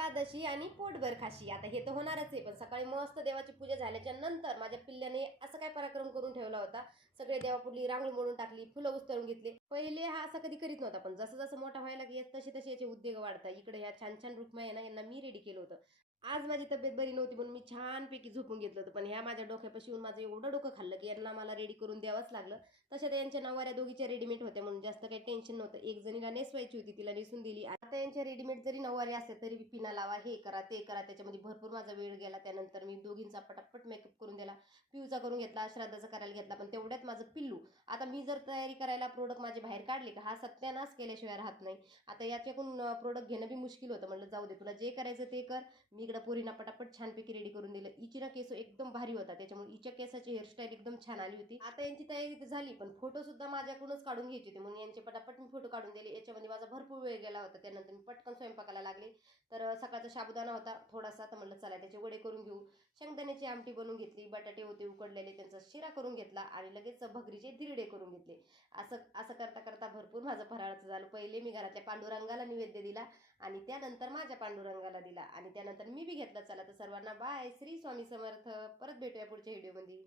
एकादशी आणि पोटभर खाशी. आता हे तर होणारच आहे, पण सकाळी मस्त देवाची पूजा झाल्याच्या नंतर माझ्या पिल्ल्याने असं काय पराक्रम करून ठेवला होता. सगळे देवापुढली रांगोळी मोडून टाकली, फुलं उचलून घेतली. पहिले हा असा कधी करीत नव्हता, पण जसं जसं मोठा व्हायला लागला तसे तसे याचे उद्योग वाढतात. इकडे ह्या छान छान रुक्मा आहे ना, यांना मी रेडी केलं होतं. आज माझी तब्येत बरी नव्हती म्हणून मी छानपैकी झोपून घेतलं होतं, पण ह्या माझ्या डोक्यापाशी येऊन माझं एवढं डोकं खाल्लं की यांना मला रेडी करून द्यावंच लागलं. तशा तर यांच्या नववाऱ्या दोघीच्या रेडीमेड होत्या म्हणून जास्त काही टेन्शन नव्हतं. एक जणीला नेसवायची होती, तिला नेसून दिली. आता यांच्या रेडीमेड जरी नऊवारी असते तरी पिना लावा, हे करा ते करा, त्याच्यामध्ये भरपूर माझा वेळ गेला. त्यानंतर मी दोघींचा पटापट मेकअप करून दिला. पिऊचा करून घेतला, श्राद्धाचा करायला घेतला, पण तेवढ्यात माझं पिल्लू. आता मी जर तयारी करायला प्रोडक्ट माझे बाहेर काढले का हा सत्यानाश केल्याशिवाय राहत नाही. आता याच्याकडून प्रोडक्ट घेणं बी मुश्किल होतं. म्हटलं जाऊ दे, तुला जे करायचं ते कर. मी इकडं पोरींना पटापट छानपैकी रेडी करून दिलं. हिची ना केस एकदम भारी होता, त्याच्यामुळे हिच्या केसाची हेअरस्टाईल एकदम छान आली होती. आता यांची तयारी झाली, पण फोटो सुद्धा माझ्याकडूनच काढून घ्यायचे होते म्हणून यांचे पटापट मी फोटो काढून दिले. याच्यामध्ये माझा भरपूर वेळ गेला होता. त्यानंतर मी पटकन स्वयंपाकाला लागले. तर सकाळचा साबुदाणा होता थोडासा, तर म्हटलं चला त्याचे वडे करून घेऊ. शेंगदाण्याची आमटी बनवून घेतली, बटाटे होते उकडलेले त्यांचा शिरा करून घेतला आणि लगेच भगरीचे धिरडे करून घेतले. असं असं करता करता भरपूर माझं फराळाचं झालं. पहिले मी घरातल्या पांडुरंगाला निवेद्य दिला आणि त्यानंतर माझ्या पांडुरंगाला दिला आणि त्यानंतर मी बी घेतला. चला तर सर्वांना बाय. श्री स्वामी समर्थ. परत भेटूया पुढच्या व्हिडिओमध्ये.